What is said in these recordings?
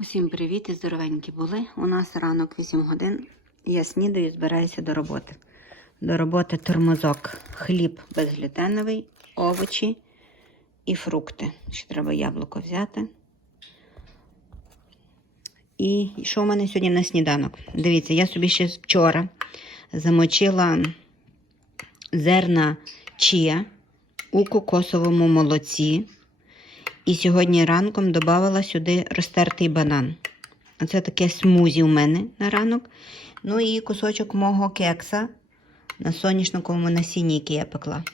Усім привіт і здоровенькі були. У нас ранок 8 годин. Я снідаю збираюся до роботи. До роботи тормозок, хліб безглютеновий, овочі і фрукти. Ще треба яблуко взяти. І що в мене сьогодні на сніданок? Дивіться, я собі ще вчора замочила зерна чія у кокосовому молоці. І сьогодні ранком додавала сюди розтертий банан. Оце таке смузі у мене на ранок. Ну і кусочок мого кекса на соняшниковому насінні, який я пекла.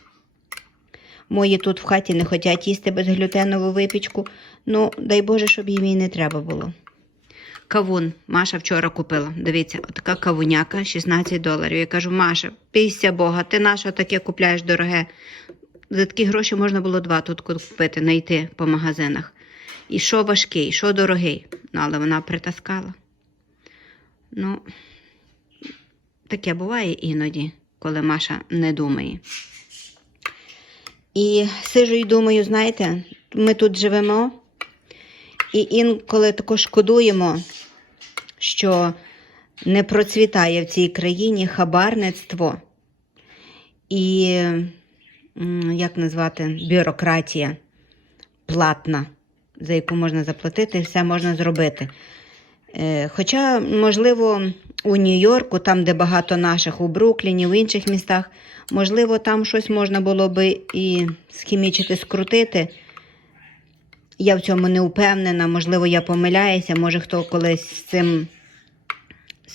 Мої тут в хаті не хочуть їсти безглютенову випічку. Ну, дай Боже, щоб їм і не треба було. Кавун Маша вчора купила. Дивіться, отака кавуняка 16 доларів. Я кажу, Маша, пійся Бога, ти на що таке купляєш дороге? За такі гроші можна було два тут купити, знайти по магазинах. І що важкий, що дорогий. Ну, але вона притаскала. Ну, таке буває іноді, коли Маша не думає. І сижу і думаю, знаєте, ми тут живемо, і інколи також шкодуємо, що не процвітає в цій країні хабарництво і, як назвати, бюрократія платна, за яку можна заплатити, і все можна зробити. Е, Хоча, можливо, у Нью-Йорку, там, де багато наших, у Брукліні, в інших містах, можливо, там щось можна було би і схімічити, скрутити. Я в цьому не впевнена, можливо, я помиляюся, може хто колись з цим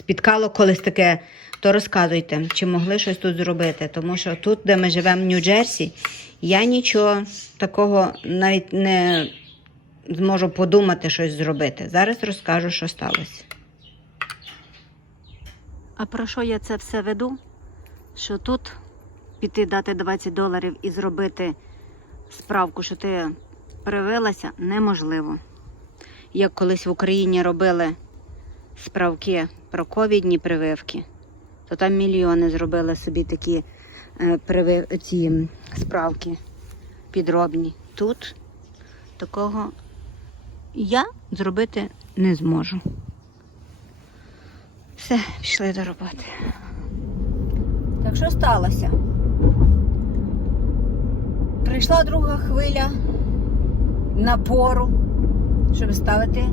спіткало колись таке, то розказуйте, чи могли щось тут зробити. Тому що тут, де ми живемо в Нью-Джерсі, я нічого такого навіть не зможу подумати щось зробити. Зараз розкажу, що сталося. А про що я це все веду? Що тут піти дати 20 доларів і зробити справку, що ти привилася, неможливо. Як колись в Україні робили справки про ковідні прививки, то там мільйони зробили собі такі е, приви... ці справки підробні. Тут такого я зробити не зможу. Все, пішли до роботи. Так що сталося? Прийшла друга хвиля напору, щоб ставити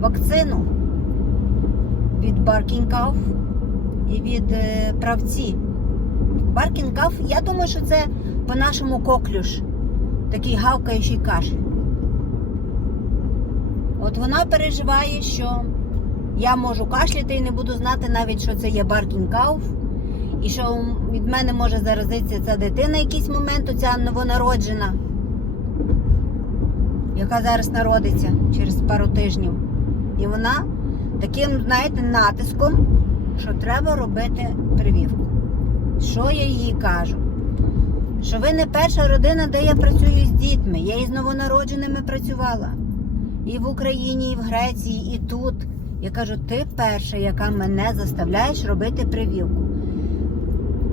вакцину від Баркінкав і від е, правці. Баркінкав, я думаю, що це по-нашому коклюш, такий гавкаючий кашель. От вона переживає, що я можу кашляти і не буду знати навіть, що це є Баркінкауф, і що від мене може заразитися ця дитина якийсь момент, оця новонароджена, яка зараз народиться через пару тижнів. І вона таким, знаєте, натиском, що треба робити прививку. Що я їй кажу? Що ви не перша родина, де я працюю з дітьми. Я із новонародженими працювала. І в Україні, і в Греції, і тут. Я кажу, ти перша, яка мене заставляєш робити прививку.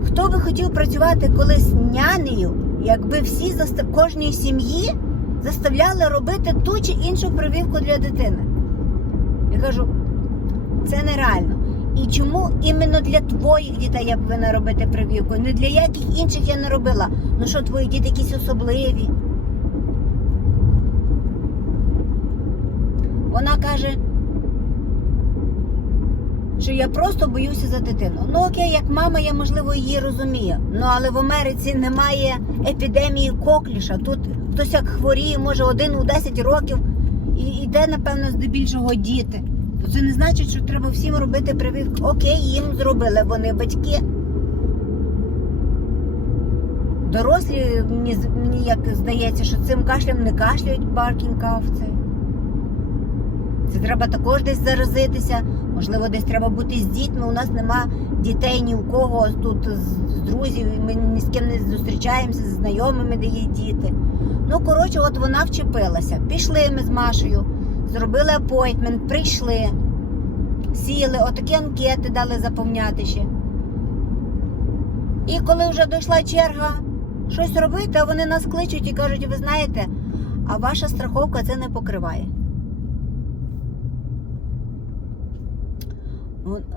Хто би хотів працювати колись нянею, якби всі застав... кожній сім'ї заставляли робити ту чи іншу прививку для дитини? Я кажу, це нереально. І чому іменно для твоїх дітей я повинна робити прививку? Не для яких інших я не робила. Ну що, твої діти якісь особливі? Вона каже, що я просто боюся за дитину. Ну окей, як мама, я можливо її розумію. Ну але в Америці немає епідемії кокліша. Тут хтось як хворіє, може один у 10 років і йде, напевно, здебільшого діти. То це не значить, що треба всім робити прививку. Окей, їм зробили вони батьки. Дорослі, мені, мені як здається, що цим кашлем не кашляють баркінкавці. Це треба також десь заразитися. Можливо, десь треба бути з дітьми. У нас нема дітей ні у кого тут з друзів. Ми ні з ким не зустрічаємося з знайомими, де є діти. Ну, коротше, от вона вчепилася. Пішли ми з Машею, зробили апойтмент, прийшли, сіли, отакі анкети дали заповняти ще. І коли вже дійшла черга щось робити, а вони нас кличуть і кажуть, ви знаєте, а ваша страховка це не покриває.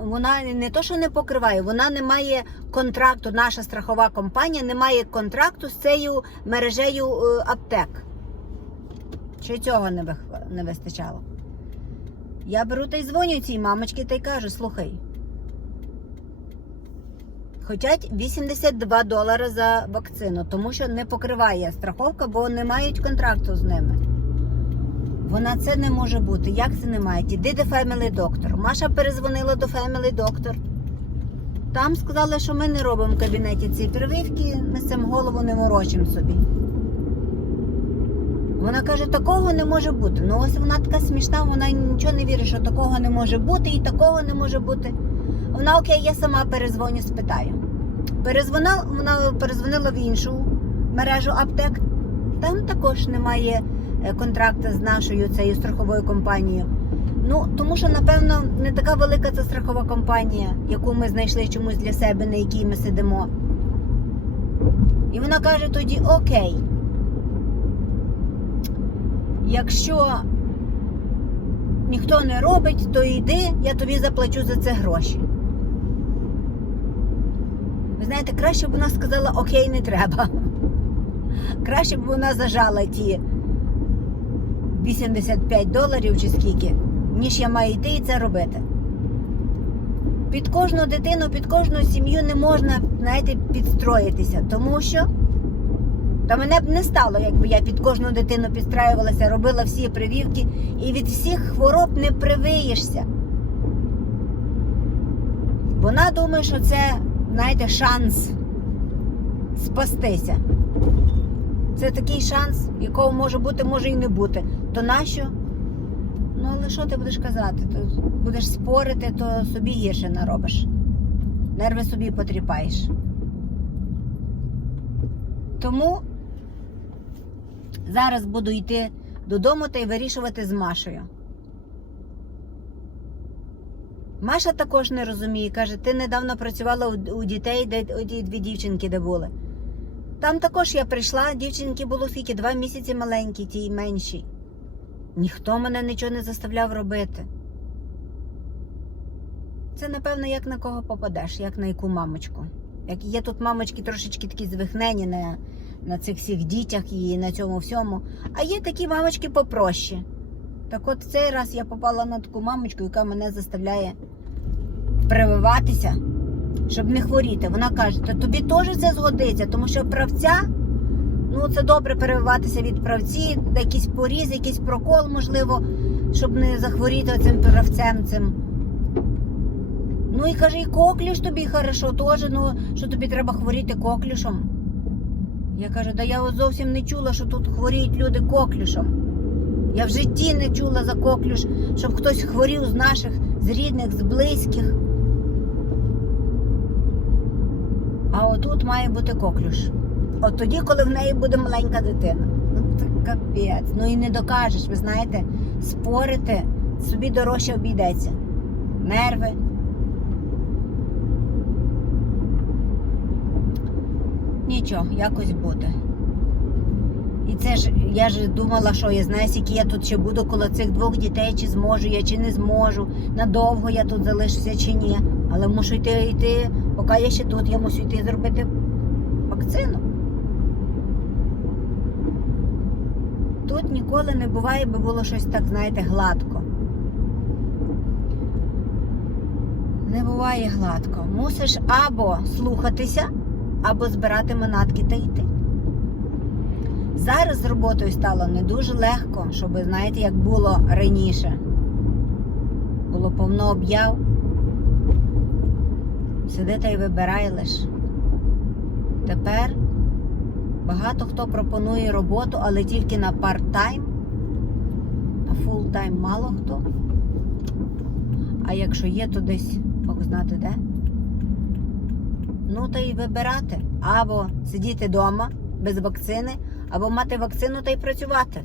Вона не то, що не покриває, вона не має контракту. Наша страхова компанія не має контракту з цією мережею е, аптек. Чи цього не, не вистачало? Я беру та й дзвоню цій мамочці та й кажу: слухай. Хотять 82 долари за вакцину, тому що не покриває страховка, бо не мають контракту з ними. Вона це не може бути. Як це не мають? Іди до Family Doctor. Маша перезвонила до Family Doctor. Там сказали, що ми не робимо в кабінеті ці прививки, ми цим голову не морочимо собі. Вона каже, такого не може бути. Ну ось вона така смішна, вона нічого не вірить, що такого не може бути і такого не може бути. Вона окей, я сама перезвоню, спитаю. Перезвонила, вона перезвонила в іншу мережу аптек. Там також немає е, контракту з нашою цією страховою компанією. Ну, тому що, напевно, не така велика ця страхова компанія, яку ми знайшли чомусь для себе, на якій ми сидимо. І вона каже тоді: Окей. Якщо ніхто не робить, то йди, я тобі заплачу за це гроші. Ви знаєте, краще б вона сказала окей, не треба. Краще б вона зажала ті 85 доларів чи скільки, ніж я маю йти і це робити. Під кожну дитину, під кожну сім'ю не можна, знаєте, підстроїтися, тому що та мене б не стало, якби я під кожну дитину підстраювалася, робила всі прививки і від всіх хвороб не привиєшся. Вона думає, що це, знаєте, шанс спастися. Це такий шанс, якого може бути, може і не бути. То нащо? Ну, але що ти будеш казати? То будеш спорити, то собі гірше наробиш. Нерви собі потріпаєш. Тому зараз буду йти додому та й вирішувати з Машею. Маша також не розуміє, каже, ти недавно працювала у, дітей, де ті дві дівчинки, де були. Там також я прийшла, дівчинки було скільки, два місяці маленькі, ті менші. Ніхто мене нічого не заставляв робити. Це, напевно, як на кого попадеш, як на яку мамочку. Як є тут мамочки трошечки такі звихнені на, на цих всіх дітях і на цьому всьому. А є такі мамочки попроще. Так от цей раз я попала на таку мамочку, яка мене заставляє прививатися, щоб не хворіти. Вона каже, та тобі теж це згодиться, тому що правця, ну це добре перевиватися від правці, якийсь поріз, якийсь прокол, можливо, щоб не захворіти цим правцем цим. Ну і каже, і коклюш тобі хорошо, теж, ну що тобі треба хворіти коклюшом. Я кажу, да я зовсім не чула, що тут хворіють люди коклюшом. Я в житті не чула за коклюш, щоб хтось хворів з наших, з рідних, з близьких. А отут має бути коклюш. От тоді, коли в неї буде маленька дитина. Ну це капець. Ну і не докажеш, ви знаєте, спорити собі дорожче обійдеться. Нерви. Нічого, якось буде. І це ж я ж думала, що я знаю, скільки я тут ще буду коло цих двох дітей, чи зможу я, чи не зможу. Надовго я тут залишуся чи ні. Але мушу йти йти, поки я ще тут, я мушу йти зробити вакцину. Тут ніколи не буває, би було щось так, знаєте, гладко. Не буває гладко. Мусиш або слухатися, або збирати манатки та йти. Зараз з роботою стало не дуже легко, щоб, знаєте, як було раніше. Було повно об'яв. Сиди та й вибирай лиш. Тепер багато хто пропонує роботу, але тільки на парт-тайм, на фул-тайм мало хто. А якщо є, то десь Бог знати де. Ну, та й вибирати. Або сидіти вдома без вакцини, або мати вакцину та й працювати.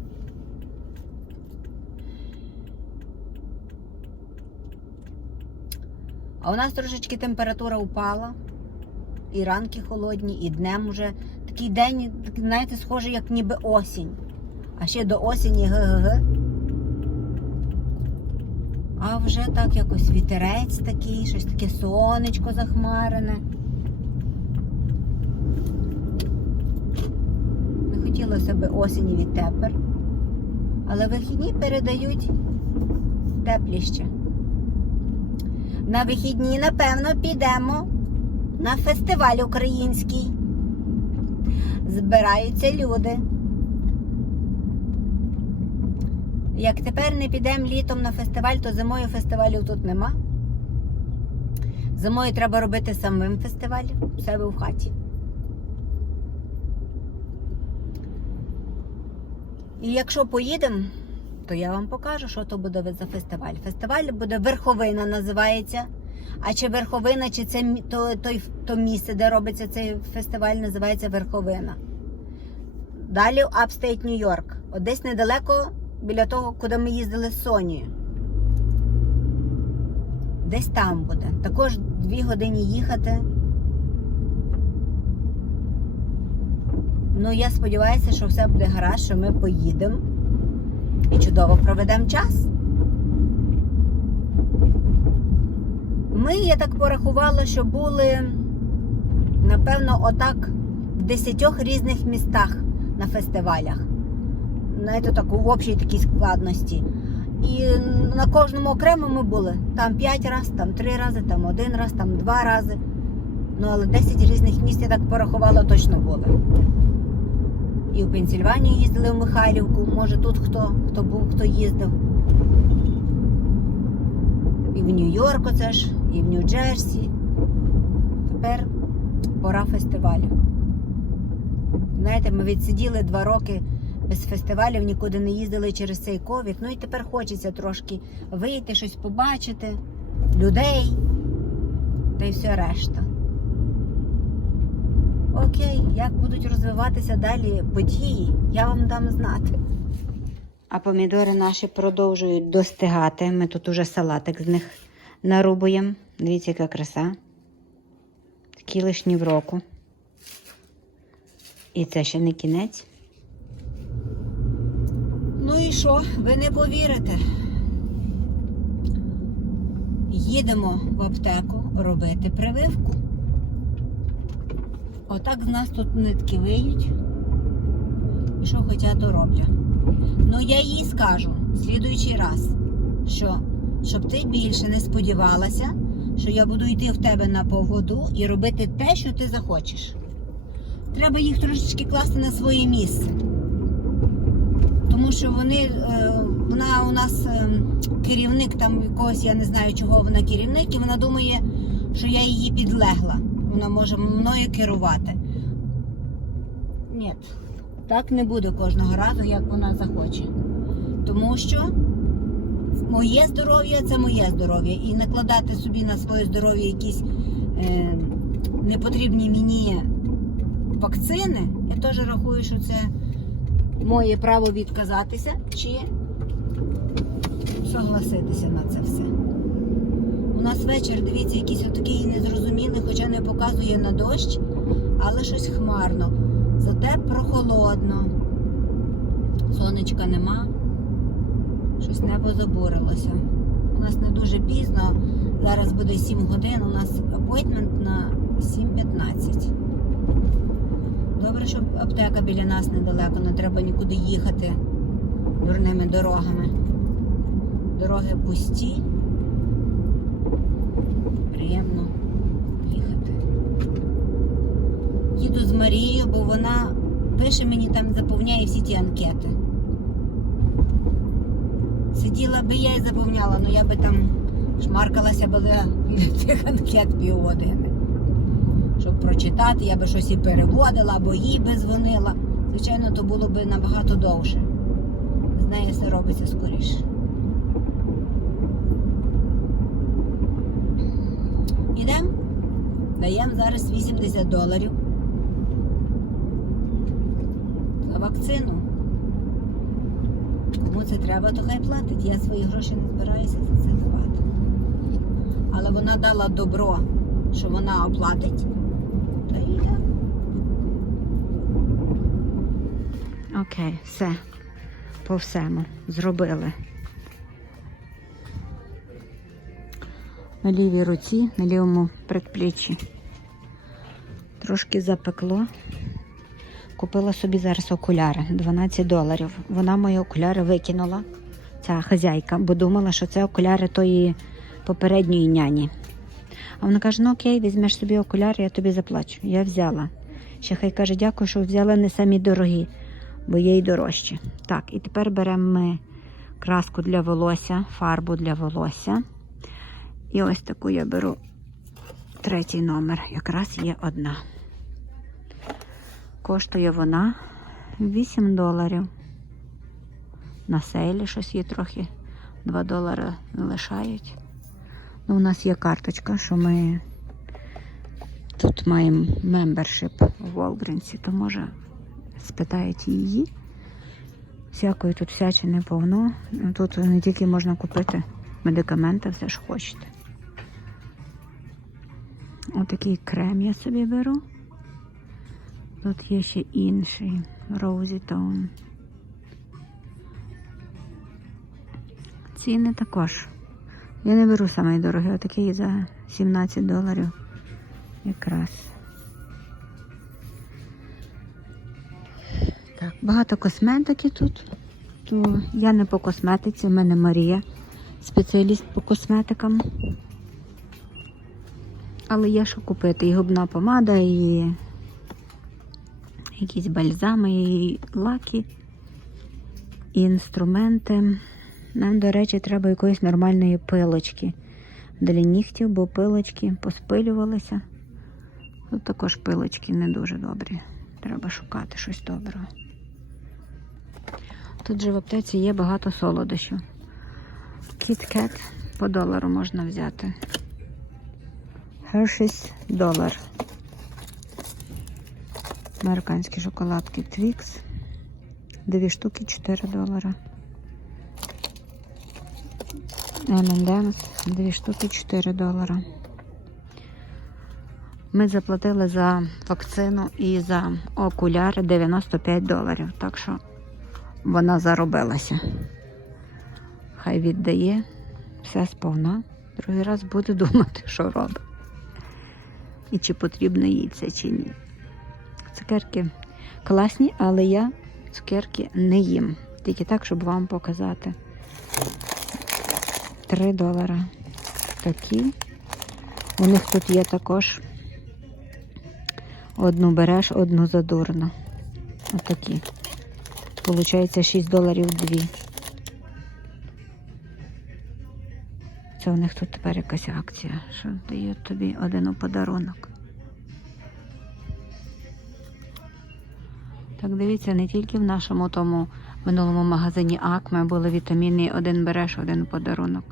А у нас трошечки температура упала. І ранки холодні, і днем уже такий день, знаєте, схожий, як ніби осінь. А ще до осені г-г-г. А вже так якось вітерець такий, щось таке сонечко захмарене. Не хотілося б осені відтепер. Але вихідні передають тепліще. На вихідні, напевно, підемо на фестиваль український. Збираються люди. Як тепер не підемо літом на фестиваль, то зимою фестивалів тут нема. Зимою треба робити самим фестиваль у себе в хаті. І якщо поїдемо, то я вам покажу, що то буде за фестиваль. Фестиваль буде Верховина, називається. А чи Верховина, чи це то, той, то місце, де робиться цей фестиваль, називається Верховина. Далі Апстейт Нью-Йорк. От десь недалеко біля того, куди ми їздили з Сонією. Десь там буде. Також дві години їхати. Ну, я сподіваюся, що все буде гаразд, що ми поїдемо і чудово проведемо час. Ми, я так порахувала, що були, напевно, отак в десятьох різних містах на фестивалях. Знаєте, так, в общій такій складності. І на кожному окремо ми були. Там п'ять разів, там три рази, там один раз, там два рази. Ну, але 10 різних міст, я так порахувала, точно були. І в Пенсільванію їздили в Михайлівку, може тут хто, хто був, хто їздив. І в Нью-Йорку це ж, і в Нью-Джерсі. Тепер пора фестивалю. Знаєте, ми відсиділи два роки без фестивалів, нікуди не їздили через цей ковід. Ну і тепер хочеться трошки вийти, щось побачити, людей та й все решта. Окей, як будуть розвиватися далі події, я вам дам знати. А помідори наші продовжують достигати. Ми тут уже салатик з них нарубуємо. Дивіться, яка краса. Такі лишні в року. І це ще не кінець. Ну і що? Ви не повірите? Їдемо в аптеку робити прививку. Отак з нас тут нитки виють. І що хочуть, то роблять. Ну я їй скажу слідуючий раз, що щоб ти більше не сподівалася, що я буду йти в тебе на поводу і робити те, що ти захочеш. Треба їх трошечки класти на своє місце. Тому що вони, е, вона у нас е, керівник там якогось, я не знаю, чого вона керівник, і вона думає, що я її підлегла. Вона може мною керувати. Ні, так не буде кожного разу, як вона захоче. Тому що моє здоров'я це моє здоров'я. І накладати собі на своє здоров'я якісь е, непотрібні мені вакцини, я теж рахую, що це моє право відказатися чи согласитися на це все. У нас вечір, дивіться, якийсь отакий незрозумілий, хоча не показує на дощ, але щось хмарно. Зате прохолодно. Сонечка нема. Щось небо забурилося. У нас не дуже пізно. Зараз буде 7 годин. У нас апойтмент на 7.15. Добре, щоб аптека біля нас недалеко, не треба нікуди їхати дурними дорогами. Дороги пусті. Приємно їхати. Їду з Марією, бо вона пише мені там, заповняє всі ті анкети. Сиділа би я і заповняла, але я би там шмаркалася біля біля тих анкет півгодини. Щоб прочитати, я би щось і переводила, або їй би дзвонила. Звичайно, то було б набагато довше. З нею все робиться скоріше. Даємо зараз 80 доларів за вакцину. Кому це треба, то хай платить. Я свої гроші не збираюся за це давати. Але вона дала добро, що вона оплатить, то і йде. Окей, все. По всему зробили. На лівій руці, на лівому предпліччі. Трошки запекло. Купила собі зараз окуляри 12 доларів. Вона мої окуляри викинула, ця хазяйка, бо думала, що це окуляри тої попередньої няні. А вона каже: ну окей, візьмеш собі окуляри, я тобі заплачу. Я взяла. Ще хай каже, дякую, що взяла не самі дорогі, бо є й дорожчі. Так, і тепер беремо ми краску для волосся, фарбу для волосся. І ось таку я беру третій номер. Якраз є одна. Коштує вона 8 доларів. На сейлі щось є трохи 2 долари лишають. Ну, у нас є карточка, що ми тут маємо мембершип в Волгрінсі, то може спитаєте її. Всякої тут всячини повно. Ну, Тут не тільки можна купити медикаменти, все ж хочете. Отакий крем я собі беру. Тут є ще інший Rosy Tone. Ціни також. Я не беру самий дорогий, отакий за 17 доларів. Якраз. Так, багато косметики тут. Я не по косметиці, в мене Марія, спеціаліст по косметикам. Але є що купити. І губна помада, і якісь бальзами, і лаки, і інструменти. Нам, до речі, треба якоїсь нормальної пилочки для нігтів, бо пилочки поспилювалися. Тут також пилочки не дуже добрі. Треба шукати щось доброго. Тут же в аптеці є багато солодощів. Кіт-кет по долару можна взяти. Hershey's долар. Американські шоколадки Twix. Дві штуки 4 долара. M&M's, дві штуки 4 долара. Ми заплатили за вакцину і за окуляри 95 доларів. Так що вона заробилася. Хай віддає все сповна. Другий раз буде думати, що робить. І чи потрібно їй це, чи ні. Цукерки класні, але я цукерки не їм. Тільки так, щоб вам показати. 3 долара. Такі. У них тут є також одну береш, одну задурно. Отакі. Получається 6 доларів дві. Це у них тут тепер якась акція, що дають тобі один у подарунок. Так, дивіться, не тільки в нашому тому минулому магазині Акме були вітаміни один береш, один подарунок.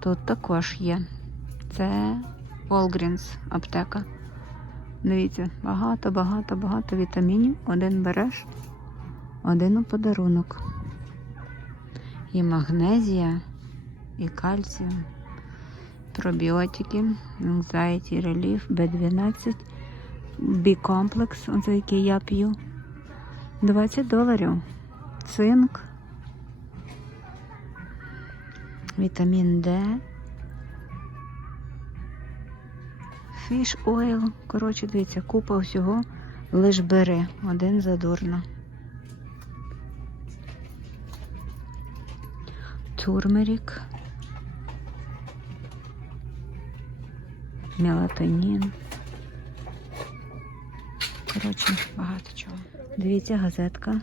Тут також є. Це Walgreens аптека. Дивіться, багато, багато, багато вітамінів. Один береш, один у подарунок. І магнезія, і кальціум, пробіотики, anxiety relief, B12, B-комплекс, оце який я п'ю. 20 доларів. Цинк. Вітамін Д. Фіш ойл. Коротше, дивіться, купа всього. Лиш бери. Один задурно. Турмерік. Мелатонін. Коротше, багато чого. Дивіться, газетка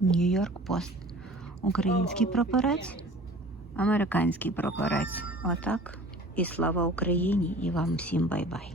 Нью-Йорк Пост. Український прапорець, американський прапорець. Отак. І слава Україні! І вам всім бай-бай.